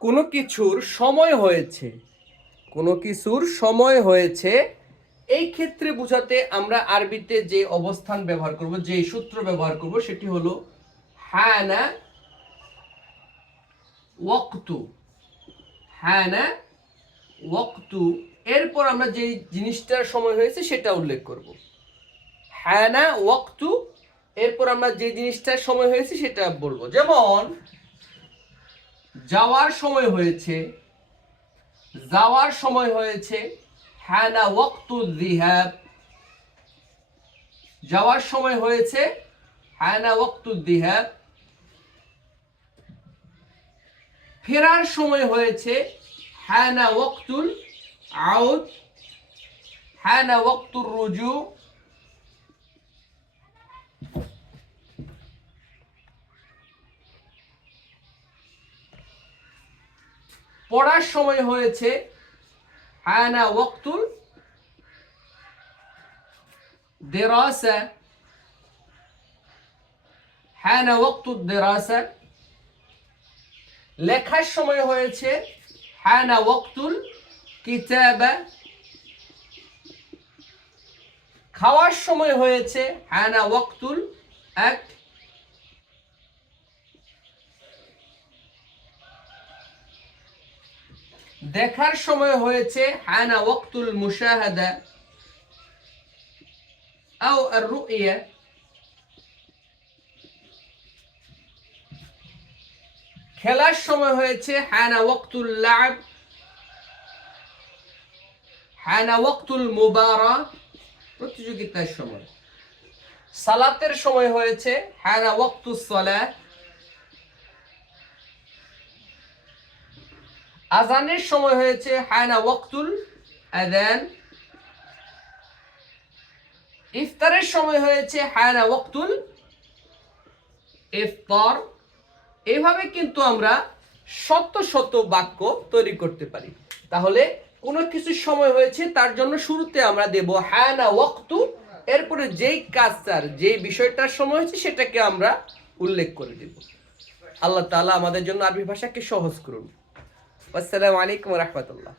কোনো কিছুর সময় হয়েছে, কোনো কিছুর সময় হয়েছে, এই ক্ষেত্রে বোঝাতে আমরা আরবিতে যে অবস্থান ব্যবহার করব, যে সূত্র ব্যবহার করব, সেটি হলো হানা ওয়াক্তু। হানা ওয়াক্তু, এরপর আমরা যে জিনিসটার সময় হয়েছে সেটা উল্লেখ করব। হানা ওয়াক্তু, এরপর আমরা যে জিনিসটার সময় হয়েছে সেটা বলবো। যেমন যাওয়ার সময় হয়েছে, যাওয়ার সময় হয়েছে হানা ওয়াক্তু যিহাব। যাওয়ার সময় হয়েছে হানা ওয়াক্তু যিহাব। ফেরার সময় হয়েছে হানা ওয়াক্তুল আউদ, হানা ওয়াক্তুর রুজু। পড়ার সময় হয়েছে হানা ওয়াক্তুল দিরাসা, হানা ওয়াক্তুদ দিরাসা। লেখার সময় হয়েছে হানা ওয়াক্তুল কিতাবা। খাওয়ার সময় হয়েছে হানা ওয়াক্তুল আক্ল। দেখার সময় হয়েছে হানা ওয়াক্তুল মুশাহাদা আও আর-রু'য়া। খেলার সময় হয়েছে হানা ওয়াক্তুল লা'ব, হানা ওয়াক্তুল মুবারা, প্রতিযোগিতার সময়। সালাতের সময় হয়েছে হানা ওয়াক্তুস সালাত। আযানের সময় হয়েছে হানা ওয়াক্তুল আযান। ইফতারের সময় হয়েছে হানা ওয়াক্তুল ইফতার। এইভাবে কিন্তু আমরা শত শত বাক্য তৈরি করতে পারি। তাহলে কোনো কিছু সময় হয়েছে তার জন্য শুরুতে আমরা দেব হানা ওয়াক্তু, এরপরে যেই কাজটার যে বিষয়টার সময় হয়েছে সেটাকে আমরা উল্লেখ করে দেব। আল্লাহ তাআলা আমাদের জন্য আরবি ভাষাকে সহজ করুন। আসসালামু আলাইকুম ওয়া রাহমাতুল্লাহ।